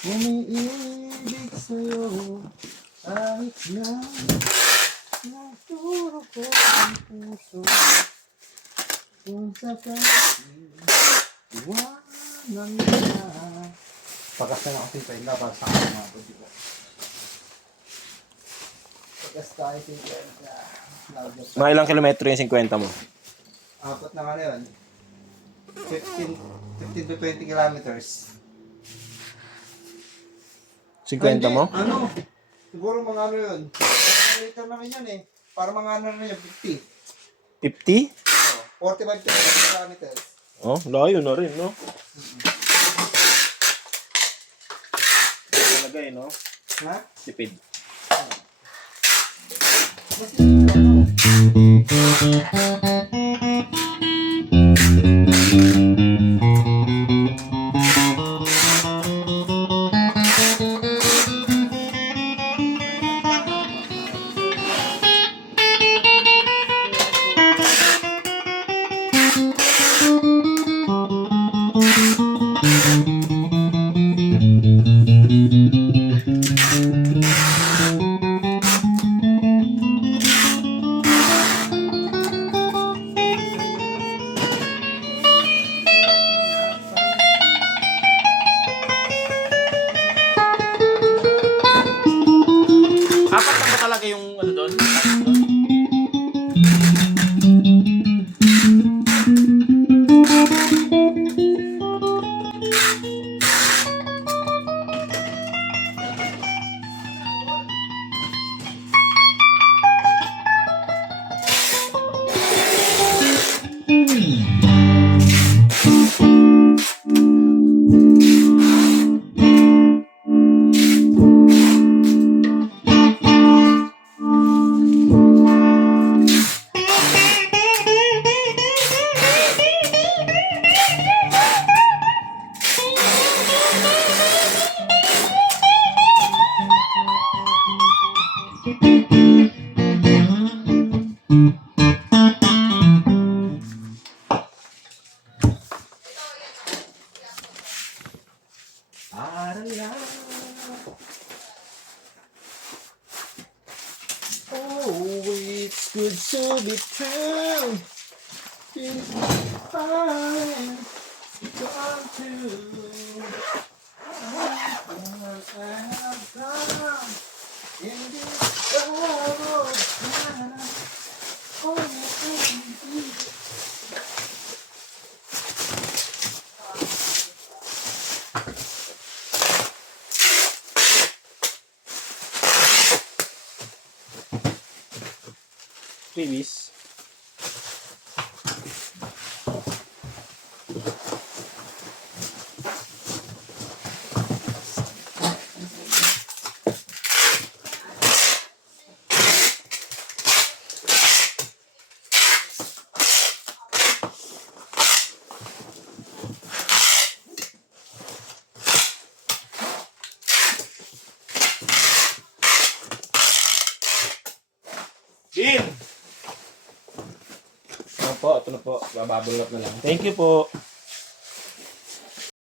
umiibig sa'yo kahit na naturo ko ang puso kung sakali iwanan na. Pagas na ako sa ila para sa akin mga budi ko. Pagas tayo sa ila. Mga ilang kilometro yung 50 mo? Apat na ano yun? 15 to 20 kilometers. 50 mo? Ano? Siguro mga ano yun. Liter naman yan eh. Para mga ano na yun, 50. 50? 45 to 50 kilometers. Oh, layo na rin, no? Talaga eh, no? Ha? Tipid. Mas ano? Apat lang ba talaga yung ano doon? Oh, it's good to be true. It's fine. Gone to. I have done in this world. Previous. Din! Ano po, ito na po. Bababulot na lang. Thank you po.